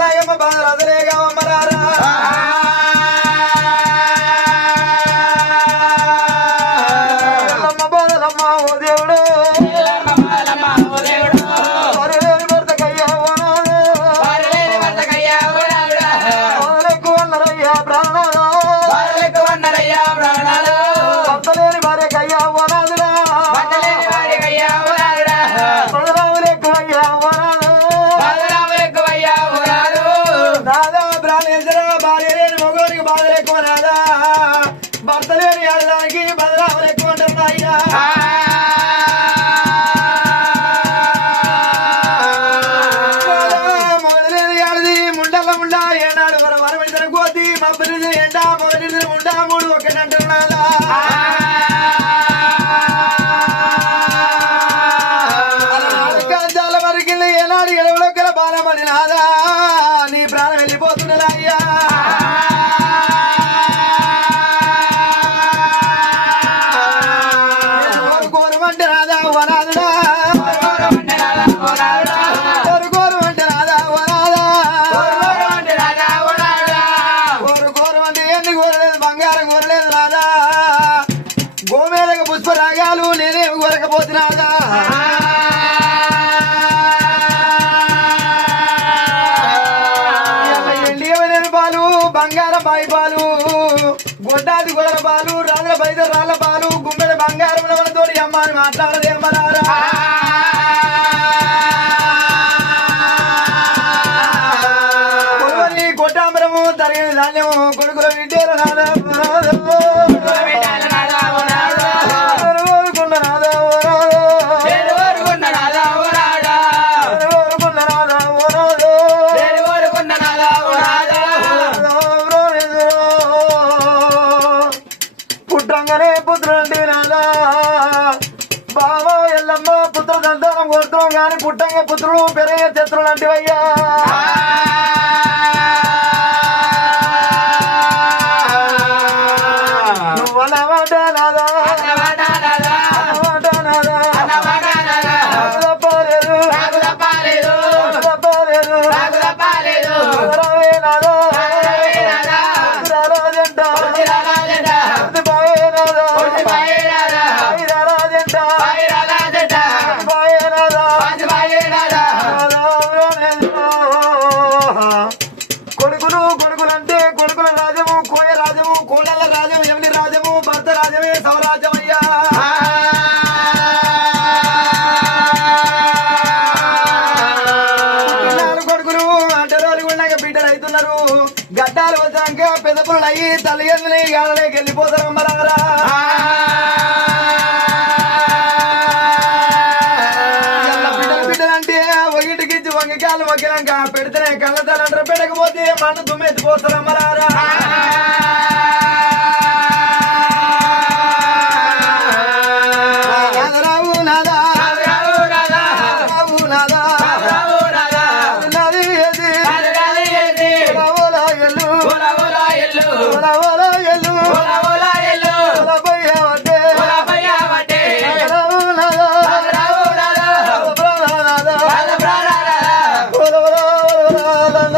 బాలనాయమ్మ బాధలు అదలేగా అమ్మరారా బాధలమ్మ ఓ దేవుడు భర్తలేని ఆడదానికి బదరాములు ఎక్కువ ఉంటారు మొదలేని ఆడది ముండల్ల ముండా ఏనాడు మన వరమిడిన కోతి మబ్బరి ఎండా మొదటి ముండా మూడు ఒకటి అంటున్నాదా చాలా వరకు ఏనాడు ఎడవలొక్కల బాలమని నాదా నీ ప్రాణం వెళ్ళిపోతున్నదా అయ్యా గోమేలకు పుష్పరాగాలు నేనేమి కోరకపోతున్నాదా ఎండియవలేని పాలు బంగారం బాయి పాలు గొడ్డాది గొడల పాలు రాళ్ళ బయట రాళ్ళ పాలు గుమ్మెడ బంగారం తోడి అమ్మ అని మాట్లాడదేమరారా కొట్టామరము తరగని ధాన్యము కొడుకుల విద్యలు నాదా పుట్టంగానే పుత్రులండి నాదా బావా ఎల్లమ్మ పుత్ర సంతానం కోరుతున్నాం కానీ పుట్టంగా పుత్రులు పెరగే శత్రులు అంటివయ్యా నువ్వనమాట నాదా కొడుకులు కొడుకులంటే కొడుకుల రాజము కోయ రాజము కోడల రాజము ఎవరి రాజము భర్త రాజమే సౌరాజ్యమయ్యా పిల్లలు కొడుకులు అంటరోలు ఉన్నాక బిడ్డలు అవుతున్నారు గడ్డాలు వచ్చాక పెద్ద పుల్లలు అయ్యి తల్లిదండ్రులు గాలలోకి వెళ్ళిపోతారు అమ్మరారా బిడ్డలంటే ఒకటికిచ్చి వంగకాలు మొక్కినాక పెడితేనే కళ్ళతలంటారు పెట్టకపోతే మన్ను దుమ్మెత్తిపోతారు అమ్మరారా